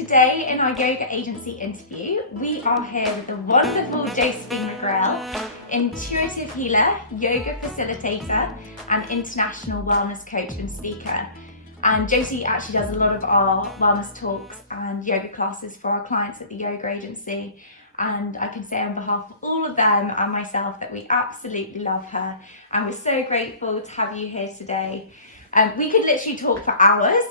today in our yoga agency interview, we are here with the wonderful Josephine Mcgrail, intuitive healer, yoga facilitator, and international wellness coach and speaker. And Josie actually does a lot of our wellness talks and yoga classes for our clients at the yoga agency. And I can say on behalf of all of them and myself that we absolutely love her. And we're so grateful to have you here today. We could literally talk for hours,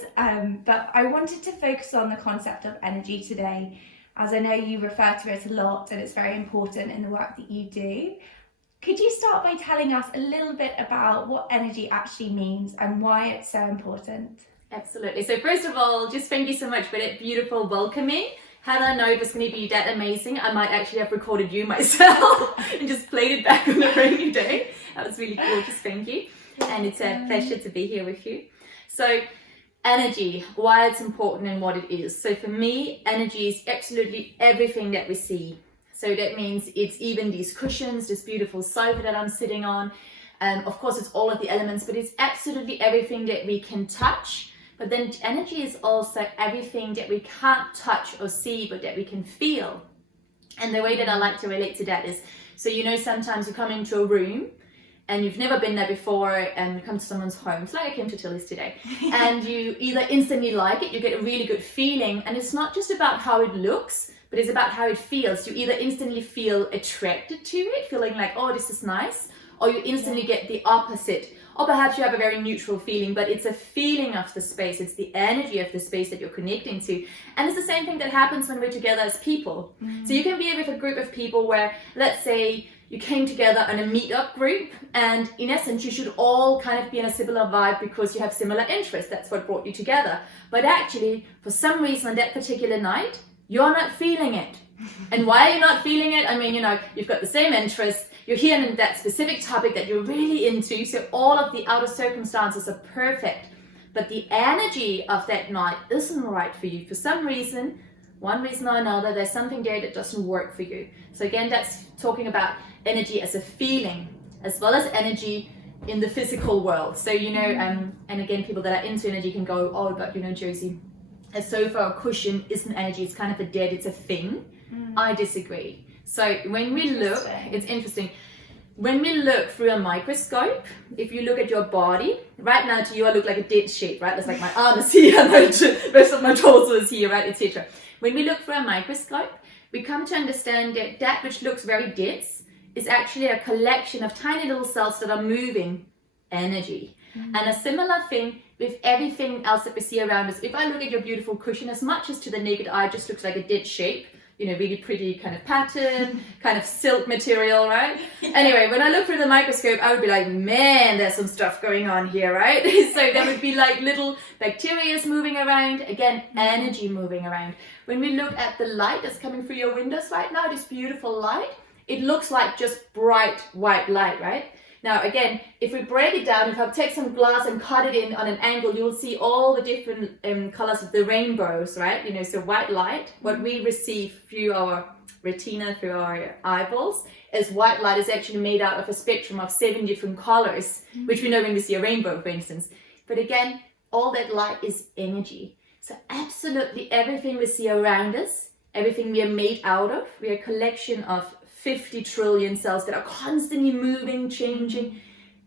but I wanted to focus on the concept of energy today, as I know you refer to it a lot and it's very important in the work that you do. Could you start by telling us a little bit about what energy actually means and why it's so important? Absolutely. So first of all, just thank you so much for that beautiful welcoming. Had I known it was going to be that amazing, I might actually have recorded you myself and just played it back on a rainy day. That was really cool. Just thank you. And it's a pleasure to be here with you. So energy, why it's important and what it is. So for me, energy is absolutely everything that we see. So that means it's even these cushions, this beautiful sofa that I'm sitting on. Of course, it's all of the elements, but it's absolutely everything that we can touch. But then energy is also everything that we can't touch or see, but that we can feel. And the way that I like to relate to that is, so you know, sometimes you come into a room and you've never been there before and you come to someone's home, it's like I came to Tilly's today, and you either instantly like it, you get a really good feeling, and it's not just about how it looks, but it's about how it feels. You either instantly feel attracted to it, feeling like, oh, this is nice, or you instantly get the opposite. Or perhaps you have a very neutral feeling, but it's a feeling of the space. It's the energy of the space that you're connecting to. And it's the same thing that happens when we're together as people. So you can be with a group of people where, let's say, you came together on a meetup group, and in essence, you should all kind of be in a similar vibe because you have similar interests. That's what brought you together. But actually, for some reason on that particular night, you're not feeling it. And why are you not feeling it? I mean, you know, you've got the same interests. You're here in that specific topic that you're really into, so all of the outer circumstances are perfect, but the energy of that night isn't right for you. For some reason, one reason or another, there's something there that doesn't work for you. So again, that's talking about energy as a feeling, as well as energy in the physical world. So, you know, and again, people that are into energy can go, oh, but you know, Josie, a sofa or cushion isn't energy, it's kind of a dead, it's a thing. I disagree. So when we look, it's interesting. When we look through a microscope, if you look at your body, right now to you I look like a dead shape, right? It's like my arm is here, and the rest of my torso is here, right, etc. When we look through a microscope, we come to understand that that which looks very dense is actually a collection of tiny little cells that are moving energy. And a similar thing with everything else that we see around us. If I look at your beautiful cushion, as much as to the naked eye just looks like a dead shape, you know, really pretty kind of pattern, kind of silk material, right? Anyway, when I look through the microscope, I would be like, man, there's some stuff going on here, right? So there would be like little bacteria moving around, again, energy moving around. When we look at the light that's coming through your windows right now, this beautiful light, it looks like just bright white light, right? Now, again, if we break it down, if I take some glass and cut it in on an angle, you'll see all the different colors of the rainbows, right? You know, so white light, what we receive through our retina, through our eyeballs, is white light is actually made out of a spectrum of 7 different colors, which we know when we see a rainbow, for instance. But again, all that light is energy. So absolutely everything we see around us, everything we are made out of, we are a collection of 50 trillion cells that are constantly moving, changing.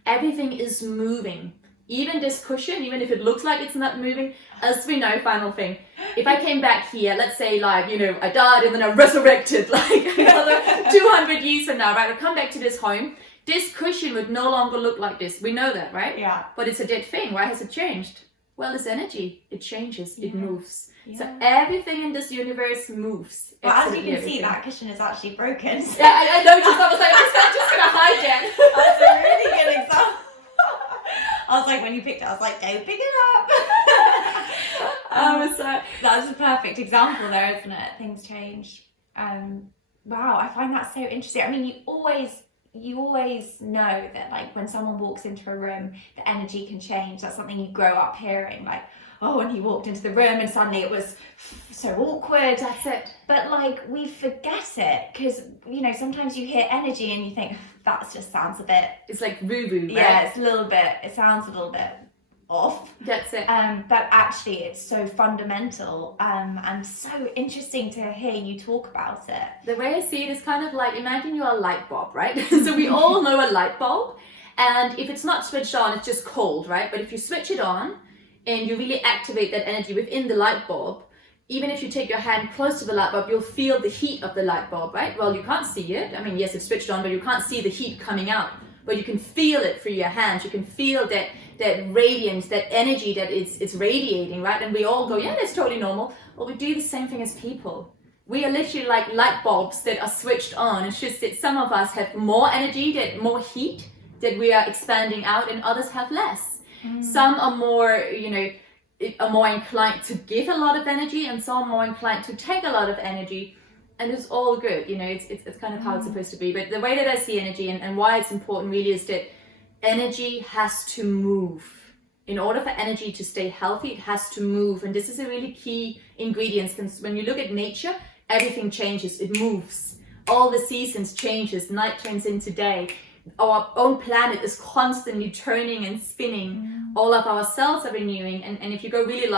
Everything is moving. Even this cushion, even if it looks like it's not moving, as we know, final thing, if I came back here, let's say like, you know, I died and then I resurrected like another 200 years from now, right? I'll come back to this home. This cushion would no longer look like this. We know that, right? Yeah. But it's a dead thing. Why has it changed? Well, it's energy. It changes. It moves. So everything in this universe moves. Well, as you can see, that cushion is actually broken. Yeah, I noticed. I was like, I'm just going to hide that. That's a really good example. I was like, when you picked it, I was like, don't pick it up. That's a perfect example there, isn't it? Things change. Wow, I find that so interesting. I mean, you always know that like when someone walks into a room, the energy can change. That's something you grow up hearing, like, oh, and he walked into the room and suddenly it was so awkward. That's it. But like we forget it because, you know, sometimes you hear energy and you think that just sounds a bit. It's like woo-woo, right? Yeah, it's a little bit. It sounds a little bit off. That's it. But actually it's so fundamental, and so interesting to hear you talk about it. The way I see it is kind of like, imagine you're a light bulb, right? So we all know a light bulb, and if it's not switched on, it's just cold, right? But if you switch it on and you really activate that energy within the light bulb, even if you take your hand close to the light bulb, you'll feel the heat of the light bulb, right? Well, you can't see it. I mean, yes, it's switched on, but you can't see the heat coming out. But you can feel it through your hands. You can feel that radiance, that energy that it's radiating, right? And we all go, yeah, that's totally normal. Well, we do the same thing as people. We are literally like light bulbs that are switched on. It's just that some of us have more energy, that more heat that we are expanding out, and others have less. Some are more, are more inclined to give a lot of energy, and some are more inclined to take a lot of energy. And it's all good, it's kind of how it's supposed to be. But the way that I see energy and why it's important really is that energy has to move. In order for energy to stay healthy, it has to move. And this is a really key ingredient, because when you look at nature, everything changes, it moves. All the seasons changes, night turns into day. Our own planet is constantly turning and spinning. All of our cells are renewing. And if you go really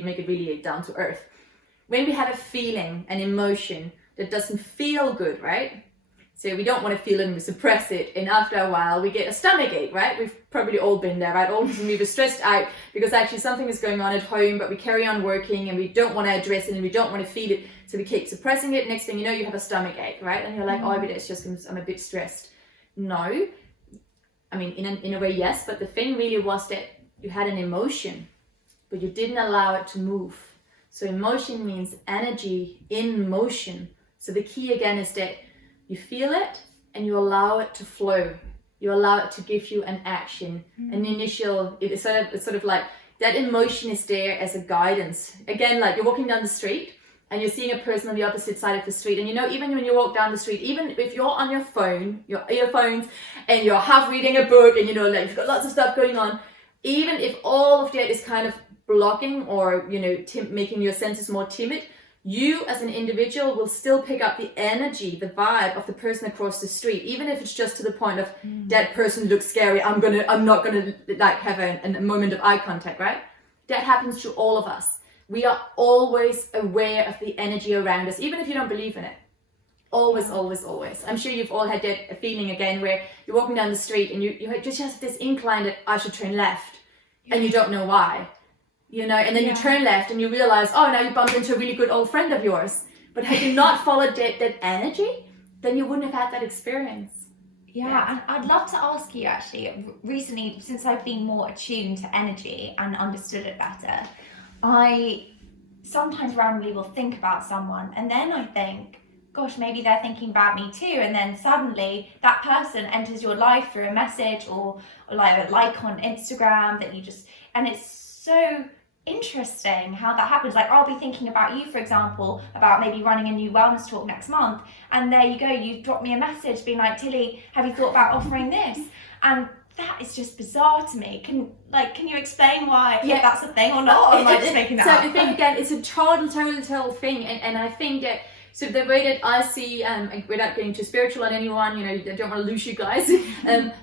make it really down to earth. When we have a feeling, an emotion that doesn't feel good, right? So we don't want to feel it and we suppress it. And after a while, we get a stomach ache, right? We've probably all been there, right? All we were stressed out because actually something is going on at home, but we carry on working and we don't want to address it and we don't want to feel it. So we keep suppressing it. Next thing you know, you have a stomach ache, right? And you're like, oh, but it's just because I'm a bit stressed. No. I mean, in a way, yes. But the thing really was that you had an emotion, but you didn't allow it to move. So emotion means energy in motion. So the key again is that you feel it and you allow it to flow. You allow it to give you an action, an initial, it's sort of like that emotion is there as a guidance. Again, like you're walking down the street and you're seeing a person on the opposite side of the street. And even when you walk down the street, even if you're on your phone, your earphones, and you're half reading a book and like you've got lots of stuff going on, even if all of that is kind of blocking or making your senses more timid, you as an individual will still pick up the energy, the vibe of the person across the street, even if it's just to the point of that person looks scary, I'm not gonna like have a moment of eye contact, right? That happens to all of us. We are always aware of the energy around us, even if you don't believe in it. Always, always, always. I'm sure you've all had that feeling again where you're walking down the street and you just have this incline that I should turn left, and you don't know why. And then you turn left and you realize, oh, now you bumped into a really good old friend of yours. But had you not followed that energy, then you wouldn't have had that experience. Yeah, and I'd love to ask you actually, recently, since I've been more attuned to energy and understood it better, I sometimes randomly will think about someone and then I think, gosh, maybe they're thinking about me too. And then suddenly that person enters your life through a message or like a like on Instagram that and it's so interesting how that happens. Like I'll be thinking about you, for example, about maybe running a new wellness talk next month, and there you go, you drop me a message being like, Tilly, have you thought about offering this? And that is just bizarre to me. Can you explain why, if that's a thing or not, or am I just making that up? So the thing again, it's a total thing, and I think that, so the way that I see, without getting too spiritual on anyone, I don't want to lose you guys,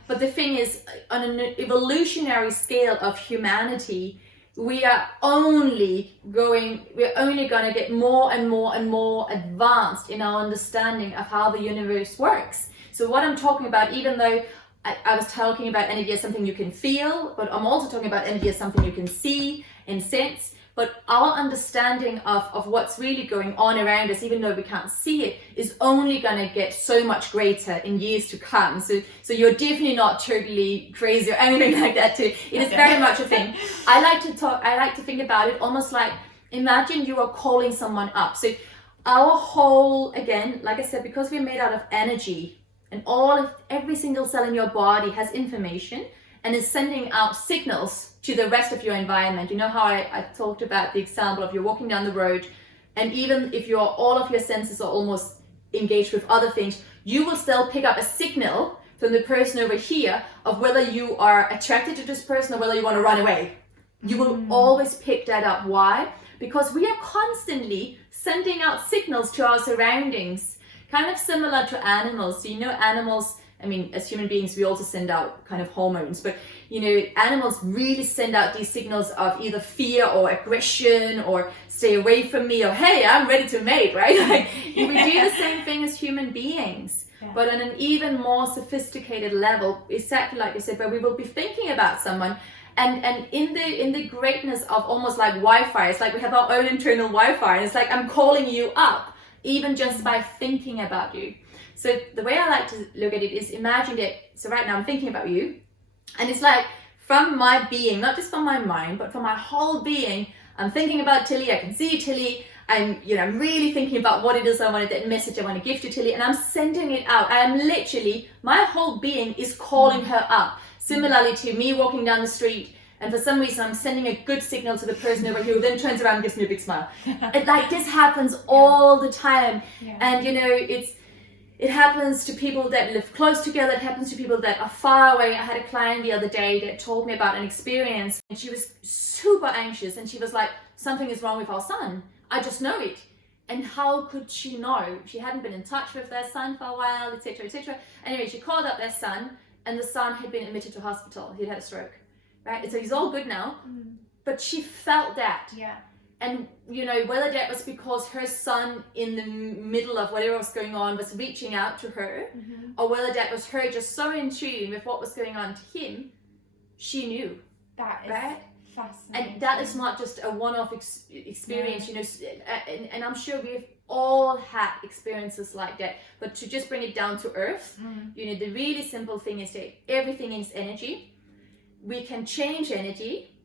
but the thing is, on an evolutionary scale of humanity, we're only going to get more and more and more advanced in our understanding of how the universe works. So what I'm talking about, even though I was talking about energy as something you can feel, but I'm also talking about energy as something you can see and sense. But our understanding of what's really going on around us, even though we can't see it, is only going to get so much greater in years to come. So you're definitely not totally crazy or anything like that too. It is very much a thing. I like to think about it almost like, imagine you are calling someone up. So our whole, again, like I said, because we're made out of energy, and every single cell in your body has information and is sending out signals to the rest of your environment. You know how I talked about the example of you're walking down the road, and even if all of your senses are almost engaged with other things, you will still pick up a signal from the person over here of whether you are attracted to this person or whether you want to run away. You will always pick that up. Why? Because we are constantly sending out signals to our surroundings, kind of similar to animals. So animals, I mean, as human beings, we also send out kind of hormones, but animals really send out these signals of either fear or aggression or stay away from me or hey, I'm ready to mate, right? Like we do the same thing as human beings, but on an even more sophisticated level, exactly like you said, where we will be thinking about someone. And in the greatness of almost like Wi-Fi, it's like we have our own internal Wi-Fi, and it's like I'm calling you up, even just by thinking about you. So the way I like to look at it is imagine that, so right now I'm thinking about you, and it's like from my being, not just from my mind, but from my whole being, I'm thinking about Tilly, I can see Tilly, I'm really thinking about what it is I wanted, that message I want to give to Tilly, and I'm sending it out. I am literally, my whole being is calling her up. Similarly to me walking down the street, and for some reason I'm sending a good signal to the person over here who then turns around and gives me a big smile. Like this happens all the time. And it happens to people that live close together, it happens to people that are far away. I had a client the other day that told me about an experience, and she was super anxious, and she was like, something is wrong with our son. I just know it. And how could she know? She hadn't been in touch with their son for a while, etc., etc. Anyway, she called up their son, and the son had been admitted to hospital. He'd had a stroke, right? And so he's all good now, but she felt that. And whether that was because her son in the middle of whatever was going on was reaching out to her, or whether that was her just so in tune with what was going on to him, she knew. That is right? fascinating. And that is not just a one-off experience, and I'm sure we've all had experiences like that. But to just bring it down to earth, the really simple thing is that everything is energy. We can change energy.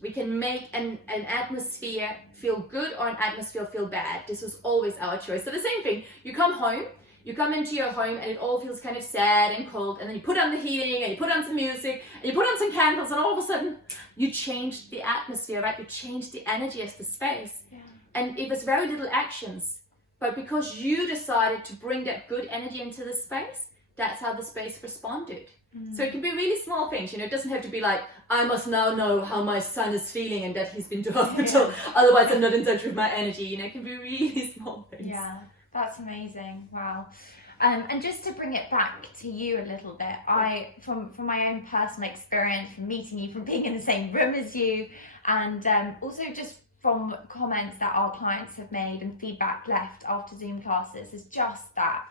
We can make an atmosphere feel good or an atmosphere feel bad. This was always our choice. So the same thing, you come home, you come into your home and it all feels kind of sad and cold, and then you put on the heating and you put on some music and you put on some candles, and all of a sudden you changed the atmosphere, right? You changed the energy of the space. And it was very little actions, but because you decided to bring that good energy into the space, that's how the space responded. So it can be really small things, it doesn't have to be like, I must now know how my son is feeling and that he's been to hospital, otherwise I'm not in touch with my energy. It can be really small things. Yeah, that's amazing. Wow. And just to bring it back to you a little bit, I, from my own personal experience, from meeting you, from being in the same room as you, and also just from comments that our clients have made and feedback left after Zoom classes, is just that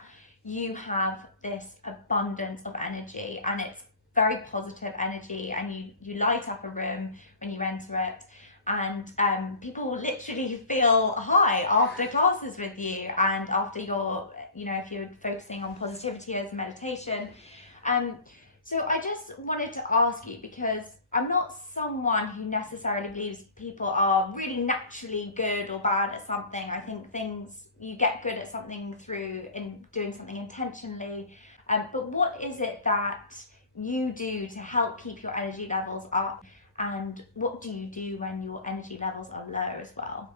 you have this abundance of energy, and it's very positive energy, and you light up a room when you enter it, and people literally feel high after classes with you, and after your, if you're focusing on positivity as a meditation. So I just wanted to ask you, because I'm not someone who necessarily believes people are really naturally good or bad at something. I think you get good at something through in doing something intentionally. But what is it that you do to help keep your energy levels up? And what do you do when your energy levels are low as well?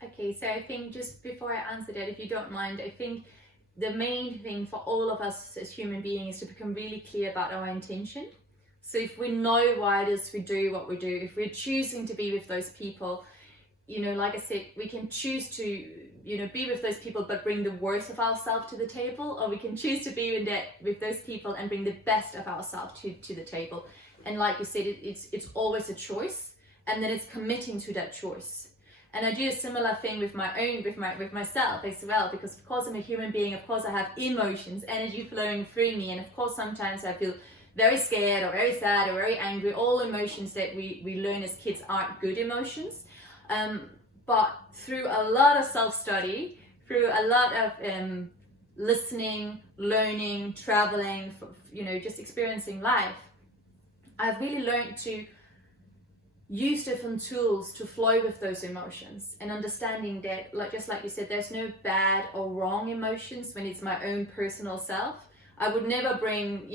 Okay, so I think just before I answer that, if you don't mind, I think the main thing for all of us as human beings is to become really clear about our intention. So if we know why it is we do what we do, if we're choosing to be with those people, like I said, we can choose to, be with those people but bring the worst of ourselves to the table, or we can choose to be with those people and bring the best of ourselves to the table. And like you said, it's always a choice, and then it's committing to that choice. And I do a similar thing with myself as well, because of course I'm a human being, of course I have emotions, energy flowing through me, and of course sometimes I feel very scared or very sad or very angry. All emotions that we learn as kids aren't good emotions. But through a lot of self-study, through a lot of listening, learning, traveling, just experiencing life, I've really learned to use different tools to flow with those emotions, and understanding that, just like you said, there's no bad or wrong emotions when it's my own personal self. I would never bring,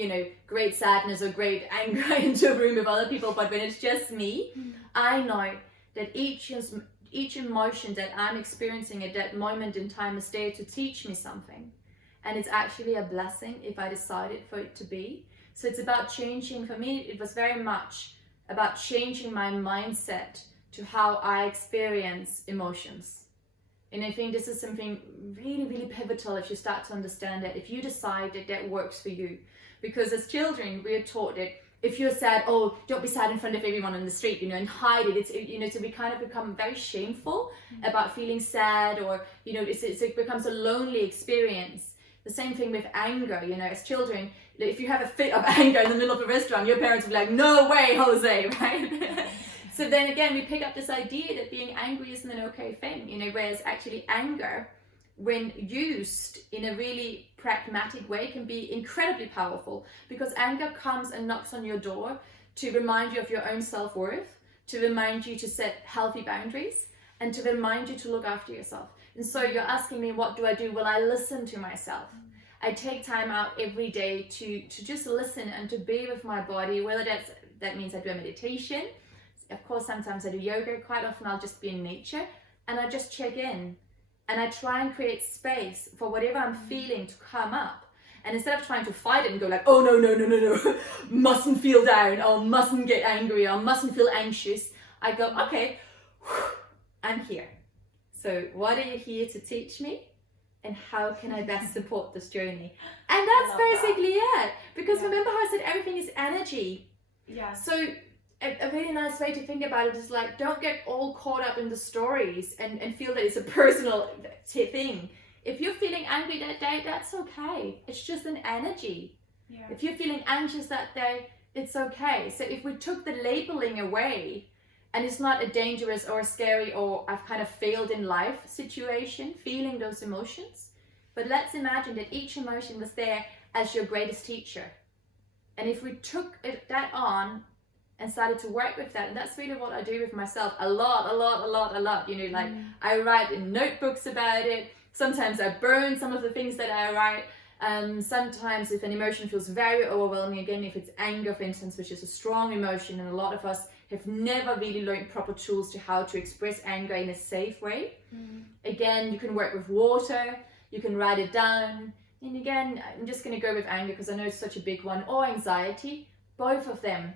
great sadness or great anger into a room with other people, but when it's just me, I know that each emotion that I'm experiencing at that moment in time is there to teach me something. And it's actually a blessing if I decided for it to be. So it's about changing, for me, it was very much about changing my mindset to how I experience emotions. And I think this is something really, really pivotal if you start to understand that, if you decide that works for you. Because as children, we are taught that if you're sad, oh, don't be sad in front of everyone on the street, and hide it. It's, so we kind of become very shameful about feeling sad, or, it becomes a lonely experience. The same thing with anger, as children, if you have a fit of anger in the middle of a restaurant, your parents will be like, no way, Jose, right? So then again, we pick up this idea that being angry isn't an okay thing, whereas actually anger, when used in a really pragmatic way, can be incredibly powerful, because anger comes and knocks on your door to remind you of your own self-worth, to remind you to set healthy boundaries, and to remind you to look after yourself. And so you're asking me, what do I do? Well, I listen to myself. I take time out every day to just listen and to be with my body, whether that means I do a meditation. Of course, sometimes I do yoga. Quite often I'll just be in nature and I just check in. And I try and create space for whatever I'm feeling to come up. And instead of trying to fight it and go like, oh no, mustn't feel down, or mustn't get angry, or mustn't feel anxious, I go, okay, I'm here. So what are you here to teach me? And how can I best support this journey? And that's basically it. Because remember how I said everything is energy? Yeah. So a really nice way to think about it is like, don't get all caught up in the stories and feel that it's a personal thing. If you're feeling angry that day, that's okay. It's just an energy. Yeah. If you're feeling anxious that day, it's okay. So if we took the labeling away, and it's not a dangerous or a scary or I've kind of failed in life situation, feeling those emotions, but let's imagine that each emotion was there as your greatest teacher. And if we took that on and started to work with that, and that's really what I do with myself a lot. I write in notebooks about it. Sometimes I burn some of the things that I write. Sometimes if an emotion feels very overwhelming, again, if it's anger, for instance, which is a strong emotion, and a lot of us have never really learned proper tools to how to express anger in a safe way. Again, you can work with water, you can write it down. And again, I'm just going to go with anger because I know it's such a big one, or anxiety, both of them.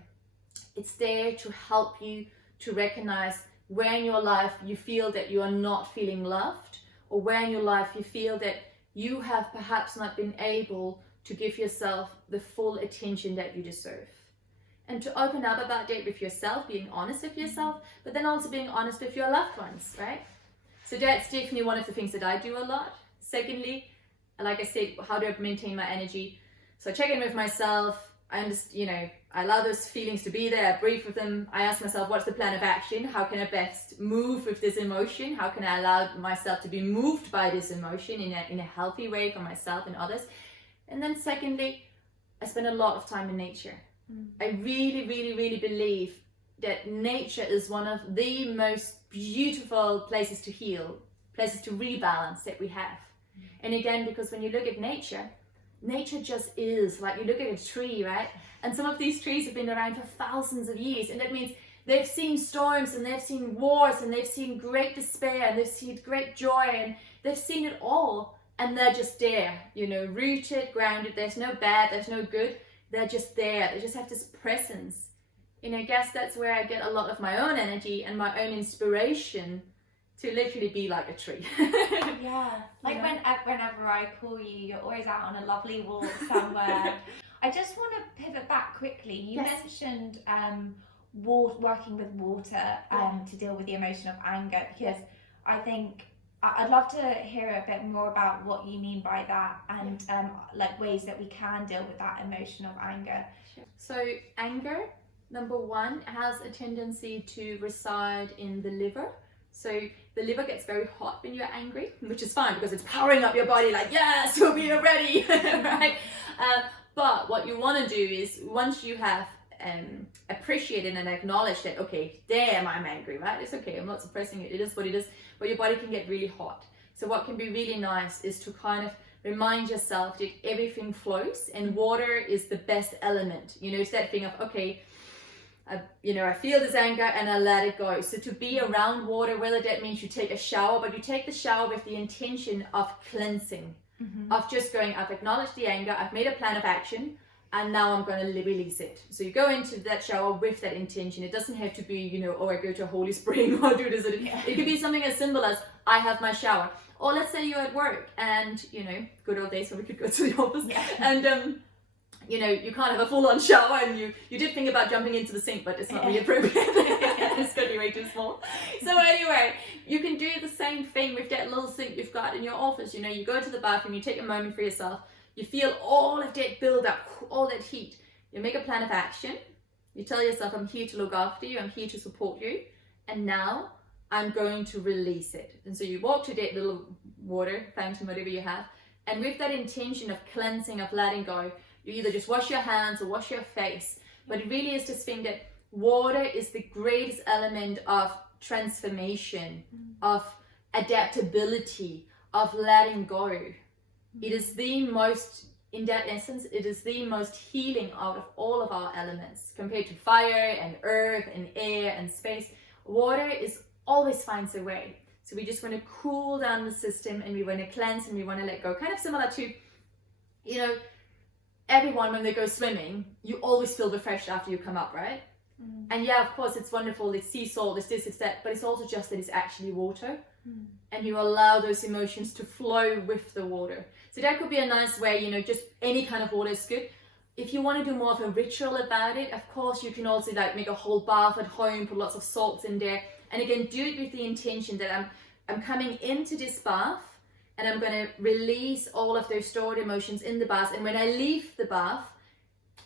It's there to help you to recognize where in your life you feel that you are not feeling loved, or where in your life you feel that you have perhaps not been able to give yourself the full attention that you deserve. And to open up about that with yourself, being honest with yourself, but then also being honest with your loved ones, right? So that's definitely one of the things that I do a lot. Secondly, like I said, how do I maintain my energy? So I check in with myself. I allow those feelings to be there. I breathe with them. I ask myself, what's the plan of action? How can I best move with this emotion? How can I allow myself to be moved by this emotion in a healthy way for myself and others? And then secondly, I spend a lot of time in nature. I really, really, really believe that nature is one of the most beautiful places to heal, places to rebalance that we have. And again, because when you look at nature just is. Like, you look at a tree, right? And some of these trees have been around for thousands of years, and that means they've seen storms, and they've seen wars, and they've seen great despair, and they've seen great joy, and they've seen it all, and they're just there, rooted, grounded. There's no bad, there's no good. They're just there. They just have this presence. And I guess that's where I get a lot of my own energy and my own inspiration to literally be like a tree. Yeah. Like whenever I call you, you're always out on a lovely walk somewhere. I just want to pivot back quickly. You mentioned working with water to deal with the emotion of anger, because I think I'd love to hear a bit more about what you mean by that, and like ways that we can deal with that emotion of anger. Sure. So anger, number one, has a tendency to reside in the liver. So the liver gets very hot when you're angry, which is fine because it's powering up your body like, yes, we are ready, right? But what you want to do is, once you have appreciated and acknowledged that, okay, damn, I'm angry, right? It's okay, I'm not suppressing it, it is what it is, but your body can get really hot. So what can be really nice is to kind of remind yourself that everything flows, and water is the best element. It's that thing of, okay, I feel this anger and I let it go. So to be around water, whether that means you take a shower, but you take the shower with the intention of cleansing, of just going, I've acknowledged the anger, I've made a plan of action, and now I'm going to release it. So you go into that shower with that intention. It doesn't have to be, I go to a holy spring or do this. It could be something as simple as, I have my shower. Or let's say you're at work and, good old days when we could go to the office, you know, you can't have a full-on shower, and you did think about jumping into the sink, but it's not really appropriate. It's going to be way too small. So anyway, you can do the same thing with that little sink you've got in your office. You know, you go to the bathroom, you take a moment for yourself, you feel all of that build up, all that heat. You make a plan of action. You tell yourself, I'm here to look after you, I'm here to support you, and now I'm going to release it. And so you walk to that little water fountain, whatever you have, and with that intention of cleansing, of letting go, you either just wash your hands or wash your face. But it really is this thing that water is the greatest element of transformation, of adaptability, of letting go. It is the most, in that essence, it is the most healing out of all of our elements. Compared to fire and earth and air and space, water always finds a way. So we just want to cool down the system, and we want to cleanse, and we want to let go. Kind of similar to, you know, everyone when they go swimming, you always feel refreshed after you come up, right? And yeah, of course, it's wonderful, it's sea salt, it's this, it's that, but it's also just that it's actually water. And you allow those emotions to flow with the water. So that could be a nice way, you know, just any kind of water is good. If you want to do more of a ritual about it, of course, you can also like make a whole bath at home, put lots of salts in there. And again, do it with the intention that I'm coming into this bath, and I'm going to release all of those stored emotions in the bath. And when I leave the bath,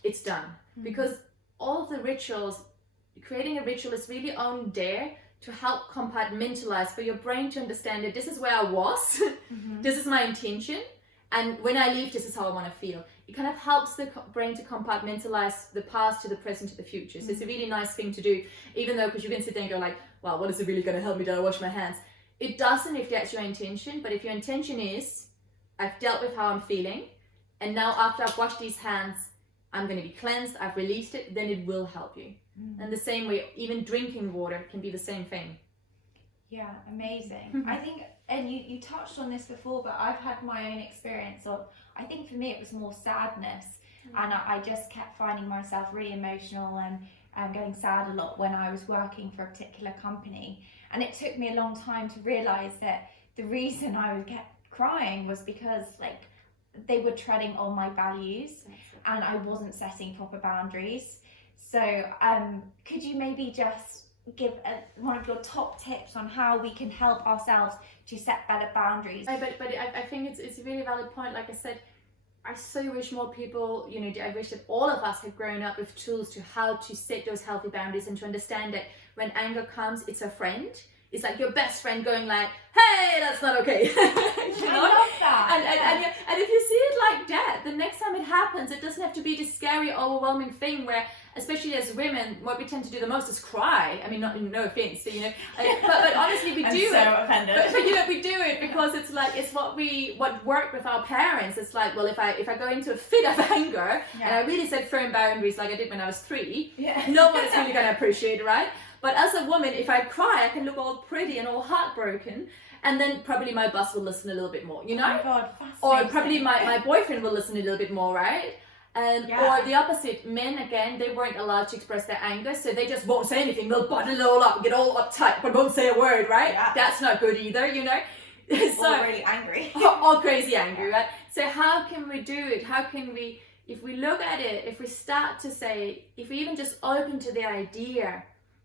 it's done. Because all of the rituals, creating a ritual is really on there to help compartmentalize, for your brain to understand that this is where I was, this is my intention, and when I leave, this is how I want to feel. It kind of helps the brain to compartmentalize the past to the present to the future. So it's a really nice thing to do, even though, because you can sit there and go like, wow, what is it really going to help me? Do I wash my hands? It doesn't if that's your intention, but if your intention is, I've dealt with how I'm feeling, and now after I've washed these hands, I'm going to be cleansed, I've released it, then it will help you. And the same way, even drinking water can be the same thing. Yeah, amazing. I think, and you touched on this before, but I've had my own experience of, I think for me it was more sadness, and I just kept finding myself really emotional and getting sad a lot when I was working for a particular company. And it took me a long time to realise that the reason I would get crying was because like they were treading on my values, and I wasn't setting proper boundaries. So could you maybe just give one of your top tips on how we can help ourselves to set better boundaries? But I think it's a really valid point. Like I said, I so wish more people, you know, I wish that all of us had grown up with tools to how to set those healthy boundaries, and to understand that when anger comes, it's a friend. It's like your best friend going like, hey, that's not okay. You know? I love that. And if you see it like that, the next time it happens, it doesn't have to be this scary, overwhelming thing where, especially as women, what we tend to do the most is cry. I mean, no offense, you know, but honestly, we do so it. Offended. But you know, we do it because it's like, it's what worked with our parents. It's like, well, if I go into a fit of anger and I really set firm boundaries like I did when I was 3, no one is really going to appreciate it, right? But as a woman, if I cry, I can look all pretty and all heartbroken, and then probably my boss will listen a little bit more, you know? Oh my God, or probably my boyfriend will listen a little bit more, right? Or the opposite, men, again, they weren't allowed to express their anger, so they just won't say anything. They'll bottle it all up, get all uptight, but won't say a word, right? Yeah. That's not good either, you know? So, really angry. Or crazy angry, right? So how can we do it? How can we, if we look at it, if we start to say, if we even just open to the idea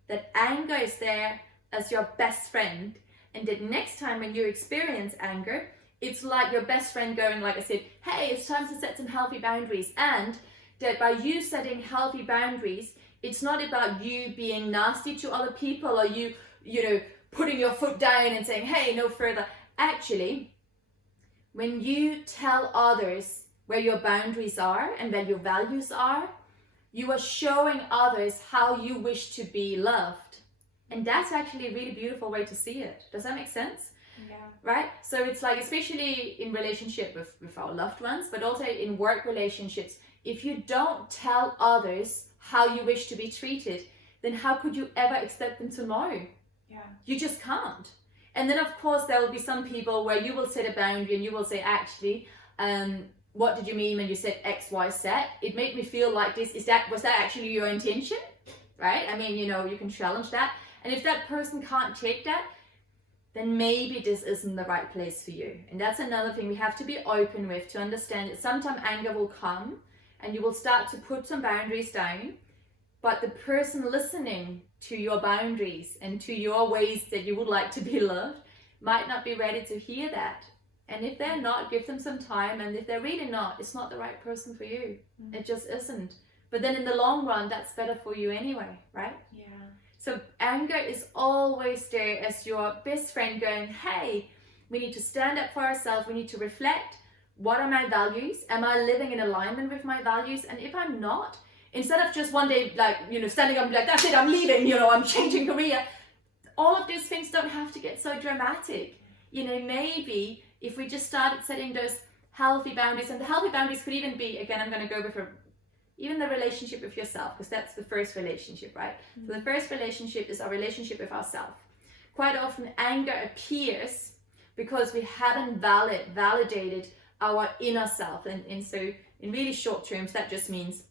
that anger is there as your best friend, and that next time when you experience anger, it's like your best friend going, like I said, hey, it's time to set some healthy boundaries. And that by you setting healthy boundaries, it's not about you being nasty to other people, or you know, putting your foot down and saying, hey, no further. Actually, when you tell others where your boundaries are and where your values are, you are showing others how you wish to be loved. And that's actually a really beautiful way to see it. Does that make sense? Yeah. Right? So it's like, especially in relationship with our loved ones, but also in work relationships, if you don't tell others how you wish to be treated, then how could you ever expect them to know? Yeah. You just can't. And then of course there will be some people where you will set a boundary and you will say, actually, what did you mean when you said X, Y, Z? It made me feel like this. Was that actually your intention? Right? I mean, you know, you can challenge that. And if that person can't take that, then maybe this isn't the right place for you. And that's another thing we have to be open with, to understand that sometimes anger will come and you will start to put some boundaries down, but the person listening to your boundaries and to your ways that you would like to be loved might not be ready to hear that. And if they're not, give them some time, and if they're really not, it's not the right person for you. It just isn't. But then in the long run, that's better for you anyway, right? Yeah. So anger is always there as your best friend going, hey, we need to stand up for ourselves. We need to reflect. What are my values? Am I living in alignment with my values? And if I'm not, instead of just one day, like, standing up and be like, that's it, I'm leaving, I'm changing career. All of these things don't have to get so dramatic. Maybe if we just started setting those healthy boundaries, and the healthy boundaries could even be, again, I'm going to go with even the relationship with yourself, because that's the first relationship, right? So the first relationship is our relationship with ourselves. Quite often anger appears because we haven't validated our inner self. And so in really short terms, that just means,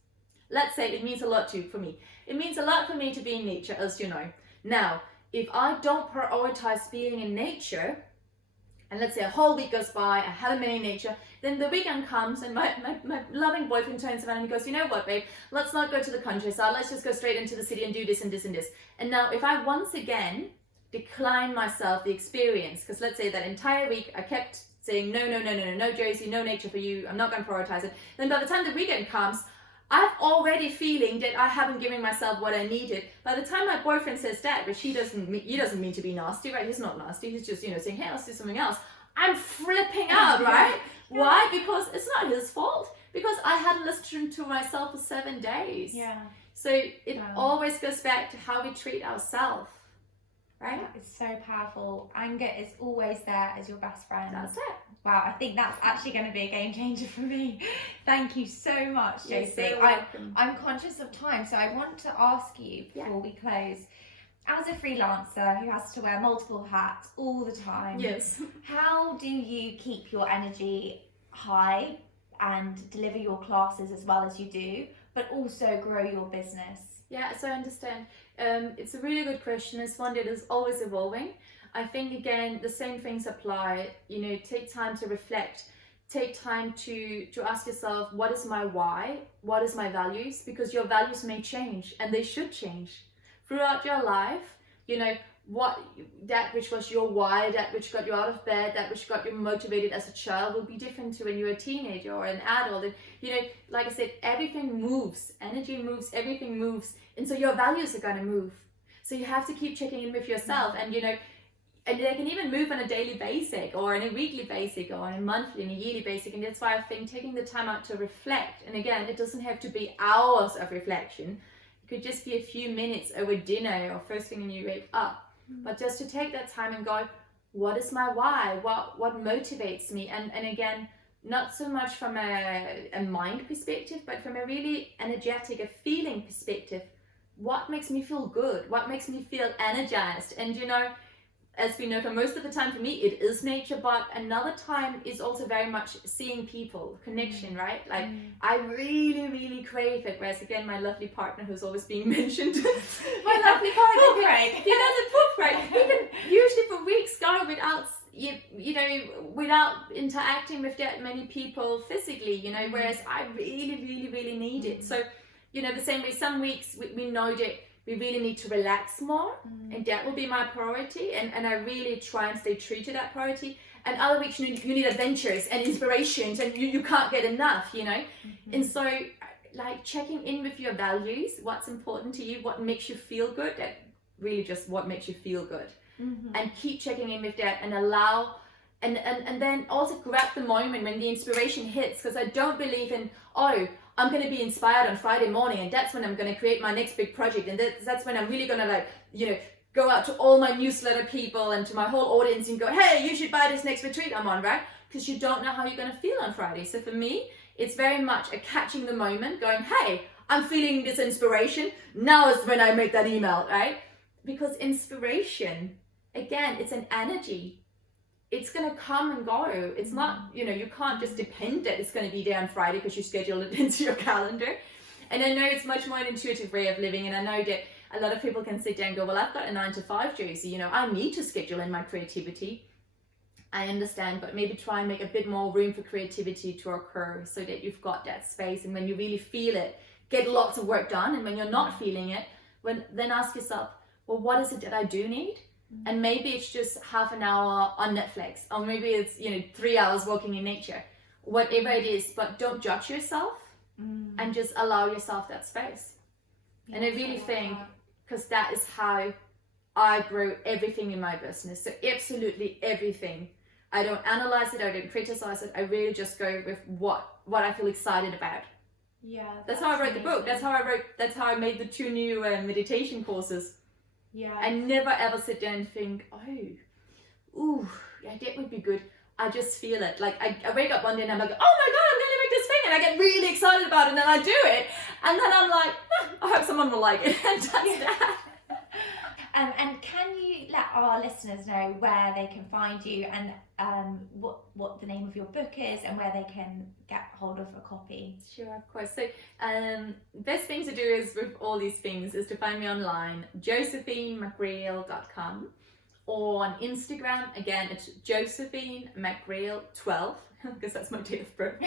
let's say it means a lot for me. It means a lot for me to be in nature, as you know. Now, if I don't prioritize being in nature, and let's say a whole week goes by, I haven't been in nature, then the weekend comes and my loving boyfriend turns around and he goes, you know what, babe, let's not go to the countryside, let's just go straight into the city and do this and this and this. And now if I once again decline myself the experience, because let's say that entire week I kept saying, no, Josie, no nature for you, I'm not going to prioritize it. Then by the time the weekend comes, I'm already feeling that I haven't given myself what I needed. By the time my boyfriend says that, which he doesn't mean to be nasty, right? He's not nasty. He's just, saying, hey, let's do something else. I'm flipping out, right? Yeah. Why? Because it's not his fault. Because I hadn't listened to myself for 7 days. Yeah. So it always goes back to how we treat ourselves, right? It's so powerful. Anger is always there as your best friend. That's it. Wow, I think that's actually going to be a game changer for me. Thank you so much, Josie. You're welcome. I'm conscious of time, so I want to ask you before we close, as a freelancer who has to wear multiple hats all the time, yes, how do you keep your energy high and deliver your classes as well as you do, but also grow your business? Yeah, so I understand. It's a really good question. It's one that is always evolving. I think, again, the same things apply. Take time to reflect. Take time to ask yourself, what is my why? What is my values? Because your values may change, and they should change throughout your life. That which was your why, that which got you out of bed, that which got you motivated as a child will be different to when you're a teenager or an adult. And like I said, everything moves. Energy moves, everything moves. And so your values are going to move. So you have to keep checking in with yourself. And and they can even move on a daily basis or on a weekly basis or on a monthly and a yearly basis. And that's why I think taking the time out to reflect, and again, it doesn't have to be hours of reflection. It could just be a few minutes over dinner or first thing when you wake up. But just to take that time and go, what is my why? What motivates me? And again, not so much from a mind perspective, but from a really energetic, a feeling perspective. What makes me feel good? What makes me feel energized? And as we know, for most of the time for me, it is nature, but another time is also very much seeing people, connection, right? Like I really, really crave it. Whereas again, my lovely partner, who's always being mentioned, my lovely partner, poop break. He does a poop break. He can usually for weeks go without, without interacting with that many people physically, whereas I really, really, really need it. So, the same way, some weeks we know that we really need to relax more, and that will be my priority, and I really try and stay true to that priority. And other weeks you need adventures and inspirations, and you can't get enough, And so, like, checking in with your values, what's important to you, what makes you feel good, that really just what makes you feel good, and keep checking in with that, and allow, and then also grab the moment when the inspiration hits, because I don't believe in, I'm going to be inspired on Friday morning, and that's when I'm going to create my next big project, and that's when I'm really going to go out to all my newsletter people and to my whole audience and go, hey, you should buy this next retreat I'm on, right? Because you don't know how you're going to feel on Friday. So for me, it's very much a catching the moment, going, hey, I'm feeling this inspiration. Now is when I make that email, right? Because inspiration, again, it's an energy. It's going to come and go. It's not, you can't just depend that it's going to be there on Friday because you schedule it into your calendar. And I know it's much more an intuitive way of living. And I know that a lot of people can sit there and go, well, I've got a 9 to 5, Josie. I need to schedule in my creativity. I understand, but maybe try and make a bit more room for creativity to occur so that you've got that space. And when you really feel it, get lots of work done. And when you're not feeling it, then ask yourself, well, what is it that I do need? And maybe it's just half an hour on Netflix, or maybe it's 3 hours walking in nature, whatever it is. But don't judge yourself, and just allow yourself that space. Yeah, and I really think, because that is how I grow everything in my business. So absolutely everything. I don't analyze it, I don't criticize it. I really just go with what I feel excited about. Yeah, that's how I wrote the book. That's how I made the 2 new meditation courses. Yeah. I never ever sit down and think, ooh, yeah, that would be good. I just feel it. Like I wake up one day and I'm like, oh my God, I'm going to make this thing. And I get really excited about it and then I do it. And then I'm like, I hope someone will like it. And that's that. And can you let our listeners know where they can find you, and what the name of your book is, and where they can get hold of a copy? Sure, of course. So best thing to do is with all these things is to find me online, josephinemcgrail.com, or on Instagram. Again, it's Josephine Mcgrail 12, because that's my date of birth.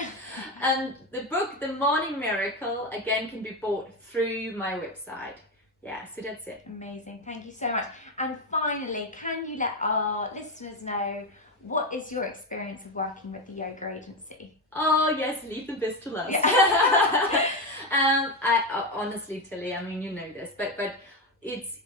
And the book, The Morning Miracle, again, can be bought through my website. Yeah, so that's it. Amazing. Thank you so much. And finally, can you let our listeners know what is your experience of working with the yoga agency? Oh yes, leave the best to last. Yeah. I honestly, Tilly, I mean, you know this, but it's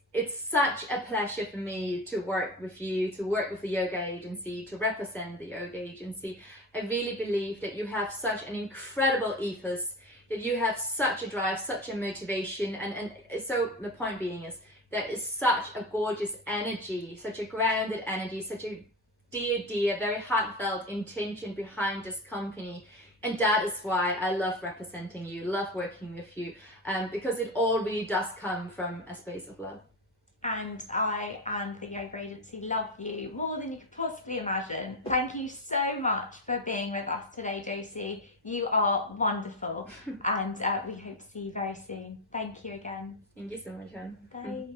such a pleasure for me to work with you, to work with the yoga agency, to represent the yoga agency. I really believe that you have such an incredible ethos, that you have such a drive, such a motivation, and so the point being is there is such a gorgeous energy, such a grounded energy, such a dear, very heartfelt intention behind this company. And that is why I love representing you, love working with you, because it all really does come from a space of love. And I and the yoga agency love you more than you could possibly imagine. Thank you so much for being with us today, Josie. You are wonderful, and we hope to see you very soon. Thank you again. Thank you so much, Anne. Bye.